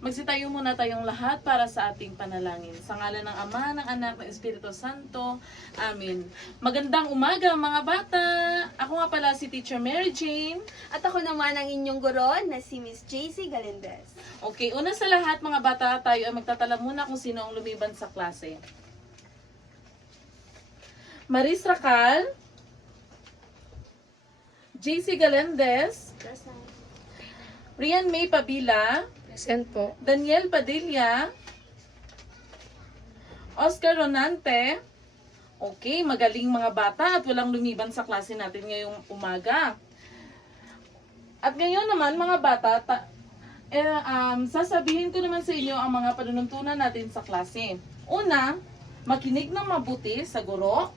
Magsitayo muna tayong lahat para sa ating panalangin. Sa ngalan ng Ama, ng Anak, ng Espiritu Santo. Amen. Magandang umaga mga bata! Ako nga pala si Teacher Mary Jane. At ako naman ang inyong guro na si Miss JC Galindez. Okay, una sa lahat mga bata, tayo ay magtatala muna kung sino ang lumiban sa klase. Maris Racal, JC Galindez, Rian May Pabila, Present po. Daniel Padilla, Oscar Ronante. Okay, magaling mga bata at walang lumiban sa klase natin ngayong umaga. At ngayon naman mga bata, sasabihin ko naman sa inyo ang mga panununtunan natin sa klase. Una, makinig ng mabuti sa guro.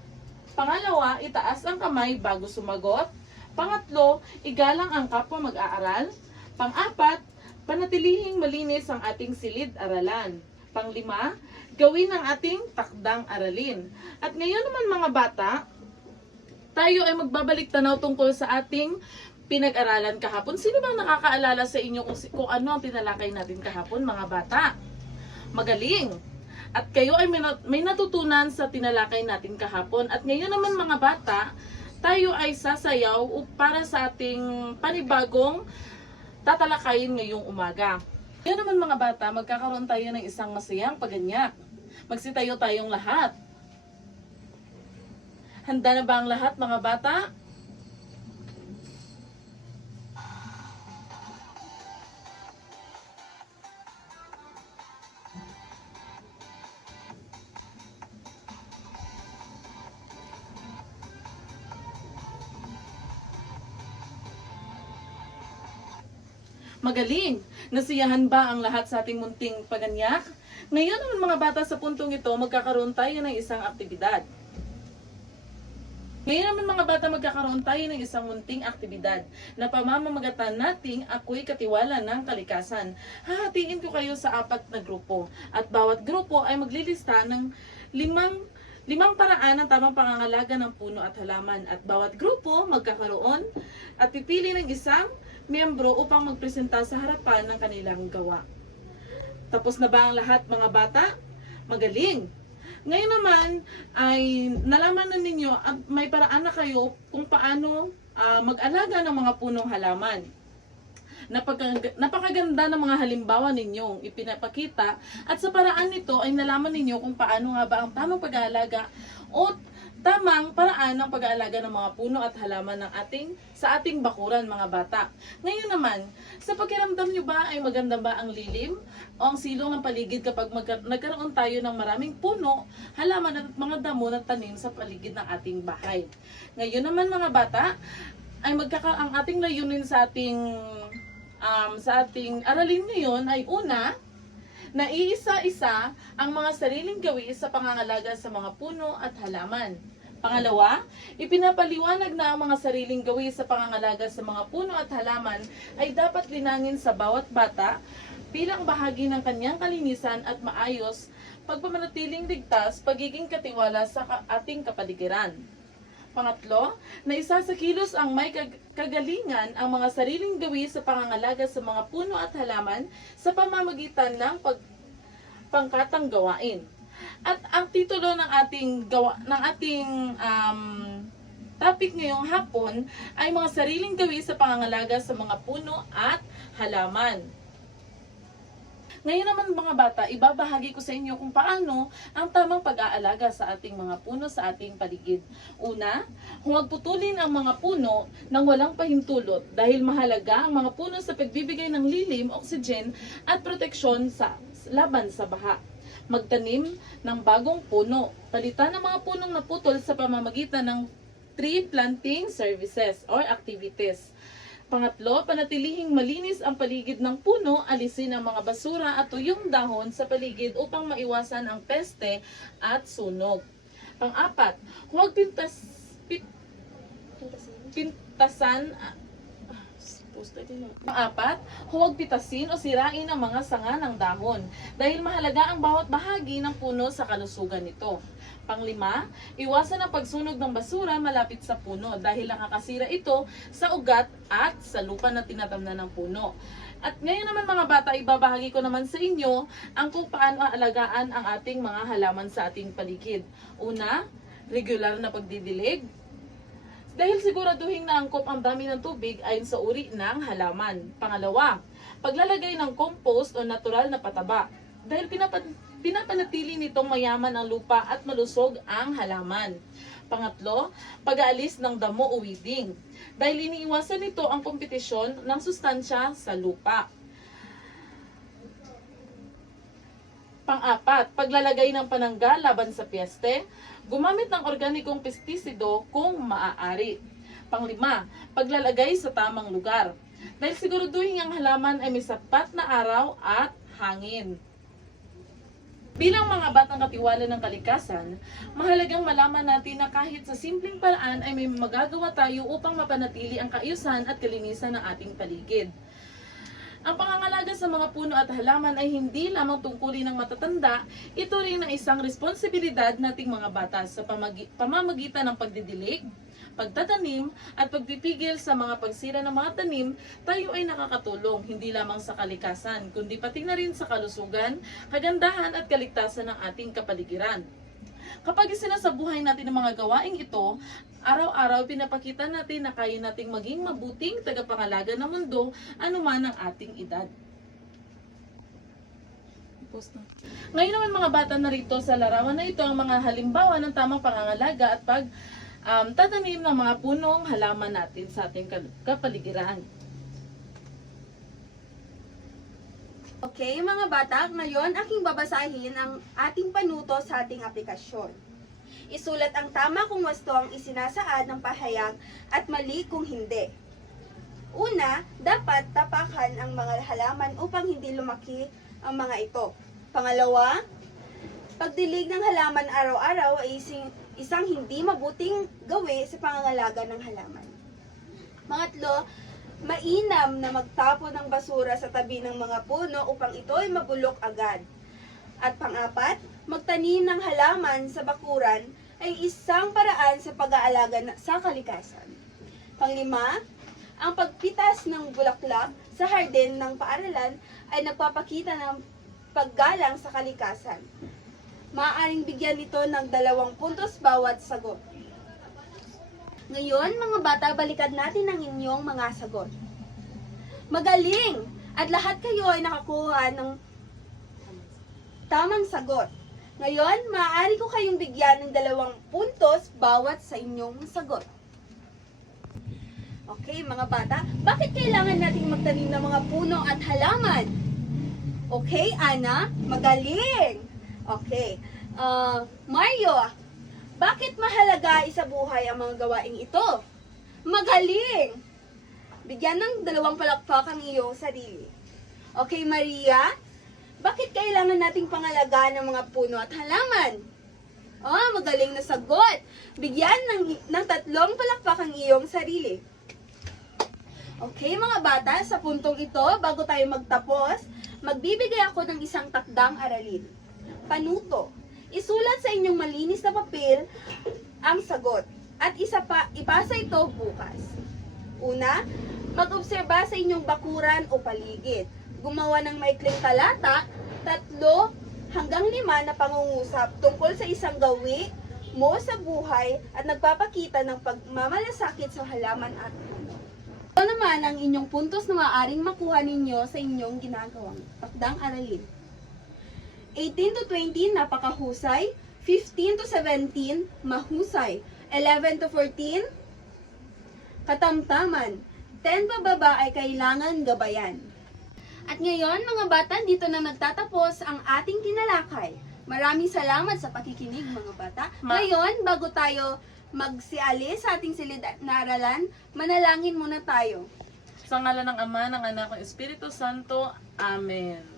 Pangalawa, itaas ang kamay bago sumagot. Pangatlo, igalang ang kapwa mag-aaral. Pang-apat, panatilihing malinis ang ating silid-aralan. Pang-lima, gawin ang ating takdang aralin. At ngayon naman mga bata, tayo ay magbabalik tanaw tungkol sa ating pinag-aralan kahapon. Sino bang nakakaalala sa inyo kung ano ang tinalakay natin kahapon mga bata? Magaling! At kayo ay may natutunan sa tinalakay natin kahapon. At ngayon naman mga bata, tayo ay sasayaw para sa ating panibagong tatalakayin ngayong umaga. Ngayon naman mga bata, magkakaroon tayo ng isang masayang paganyak. Magsitayo tayong lahat. Handa na ba ang lahat mga bata? Magaling! Nasiyahan ba ang lahat sa ating munting paganyak? Ngayon naman mga bata, sa puntong ito, magkakaroon tayo ng isang aktibidad. Ngayon naman mga bata, magkakaroon tayo ng isang munting aktibidad na pamamamagatan nating ako'y katiwala ng kalikasan. Hahatiin ko kayo sa 4 na grupo at bawat grupo ay maglilista ng limang paraan ng tamang pangangalaga ng puno at halaman at bawat grupo magkakaroon at pipili ng isang miyembro upang magpresenta sa harapan ng kanilang gawa. Tapos na ba ang lahat mga bata? Magaling! Ngayon naman ay nalaman na ninyo at may paraan na kayo kung paano mag-alaga ng mga punong halaman. Napakaganda ng mga halimbawa ninyong ipinapakita at sa paraan nito ay nalaman ninyo kung paano nga ba ang tamang pag-aalaga o tamang paraan ng pag-aalaga ng mga puno at halaman sa ating bakuran mga bata. Ngayon naman, sa pakiramdam nyo ba ay maganda ba ang lilim o ang silong ng paligid kapag nagkaroon tayo ng maraming puno, halaman at mga damo na tanim sa paligid ng ating bahay? Ngayon naman mga bata, ay ang ating layunin sa ating aralin ngayon ay una, na iisa-isa ang mga sariling gawi sa pangangalaga sa mga puno at halaman. Pangalawa, ipinapaliwanag na ang mga sariling gawi sa pangangalaga sa mga puno at halaman ay dapat linangin sa bawat bata bilang bahagi ng kanyang kalinisan at maayos, pagpamanatiling ligtas, pagiging katiwala sa ating kapaligiran. Pangatlo, na isasakilos ang may kagalingan ang mga sariling gawi sa pangangalaga sa mga puno at halaman sa pamamagitan ng pangkatang gawain. At ang titulo ng ating topic ngayong hapon ay mga sariling gawi sa pangangalaga sa mga puno at halaman. Ngayon naman mga bata, ibabahagi ko sa inyo kung paano ang tamang pag-aalaga sa ating mga puno sa ating paligid. Una, huwag putulin ang mga puno nang walang pahintulot dahil mahalaga ang mga puno sa pagbibigay ng lilim, oxygen at proteksyon laban sa baha. Magtanim ng bagong puno. Palitan ang mga punong naputol sa pamamagitan ng tree planting services or activities. Pangatlo, panatilihing malinis ang paligid ng puno, alisin ang mga basura at tuyong dahon sa paligid upang maiwasan ang peste at sunog. Pang-apat, huwag Pang-apat, huwag pitasin o sirain ang mga sanga ng dahon dahil mahalaga ang bawat bahagi ng puno sa kalusugan nito. Panglima, iwasan ang pagsunog ng basura malapit sa puno dahil nakakasira ito sa ugat at sa lupa na tinatamnan ng puno. At ngayon naman mga bata, ibabahagi ko naman sa inyo ang kung paano aalagaan ang ating mga halaman sa ating paligid. Una, regular na pagdidilig. Dahil siguraduhin na angkop ang dami ng tubig ayon sa uri ng halaman. Pangalawa, paglalagay ng compost o natural na pataba. Dahil pinapanatili nitong mayaman ang lupa at malusog ang halaman. Pangatlo, pag-aalis ng damo o weeding. Dahil iniiwasan nito ang kompetisyon ng sustansya sa lupa. Pang-apat, paglalagay ng panangga laban sa piyeste. Gumamit ng organikong pestisido kung maaari. Pang-lima, paglalagay sa tamang lugar. Dahil siguraduhin ang halaman ay may sapat na araw at hangin. Bilang mga batang katiwala ng kalikasan, mahalagang malaman natin na kahit sa simpleng paraan ay may magagawa tayo upang mapanatili ang kaayusan at kalinisan ng ating paligid. Ang pangangalaga sa mga puno at halaman ay hindi lamang tungkulin ng matatanda, ito rin ang isang responsibilidad nating mga bata sa pamamagitan ng pagdidilig, pagtatanim at pagpipigil sa mga pagsira ng mga tanim. Tayo ay nakakatulong hindi lamang sa kalikasan, kundi pati na rin sa kalusugan, kagandahan at kaligtasan ng ating kapaligiran. Kapag isinasabuhay natin ang mga gawaing ito, araw-araw pinapakita natin na kaya nating maging mabuting tagapangalaga ng mundo anuman ang ating edad. Ngayon naman mga bata, narito sa larawan na ito ang mga halimbawa ng tamang pangangalaga at tatanim ng mga punong halaman natin sa ating kapaligiran. Okay, mga bata, ngayon aking babasahin ang ating panuto sa ating aplikasyon. Isulat ang tama kung wasto ang isinasaad ng pahayag at mali kung hindi. Una, dapat tapakan ang mga halaman upang hindi lumaki ang mga ito. Pangalawa, pagdilig ng halaman araw-araw ay isang hindi mabuting gawi sa pangangalaga ng halaman. Pangatlo, mainam na magtapon ng basura sa tabi ng mga puno upang ito ay mabulok agad. At pang-apat, magtanim ng halaman sa bakuran ay isang paraan sa pag-aalaga sa kalikasan. Panglima, ang pagpitas ng bulaklak sa hardin ng paaralan ay nagpapakita ng paggalang sa kalikasan. Maaaring bigyan nito ng 2 puntos bawat sagot. Ngayon, mga bata, balikan natin ang inyong mga sagot. Magaling! At lahat kayo ay nakakuha ng tamang sagot. Ngayon, maaari ko kayong bigyan ng 2 puntos bawat sa inyong sagot. Okay, mga bata, bakit kailangan nating magtanim ng mga puno at halaman? Okay, Ana, magaling! Okay, Mario, bakit mahalaga sa buhay ang mga gawaing ito? Magaling! Bigyan ng 2 palakpak ang iyong sarili. Okay, Maria, bakit kailangan nating pangalagaan ng mga puno at halaman? Magaling na sagot. Bigyan ng 3 palakpak ang iyong sarili. Okay, mga bata, sa puntong ito, bago tayo magtapos, magbibigay ako ng isang takdang aralin. Panuto. Isulat sa inyong malinis na papel ang sagot at ipasa ito bukas. Una, mag-obserba sa inyong bakuran o paligid. Gumawa ng maikling talata, 3 hanggang 5 na pangungusap tungkol sa isang gawi mo sa buhay at nagpapakita ng pagmamalasakit sa halaman at puno. Ito naman ang inyong puntos na maaaring makuha ninyo sa inyong ginagawang takdang aralin. 18 to 20, napakahusay. 15 to 17, mahusay. 11 to 14, katamtaman. 10 pababa ay kailangan gabayan. At ngayon, mga bata, dito na nagtatapos ang ating tinalakay. Maraming salamat sa pakikinig, mga bata. Ngayon, bago tayo magsiali sa ating silid na aralan, manalangin muna tayo. Sa ngalan ng Ama, ng Anak, ng Espiritu Santo. Amen.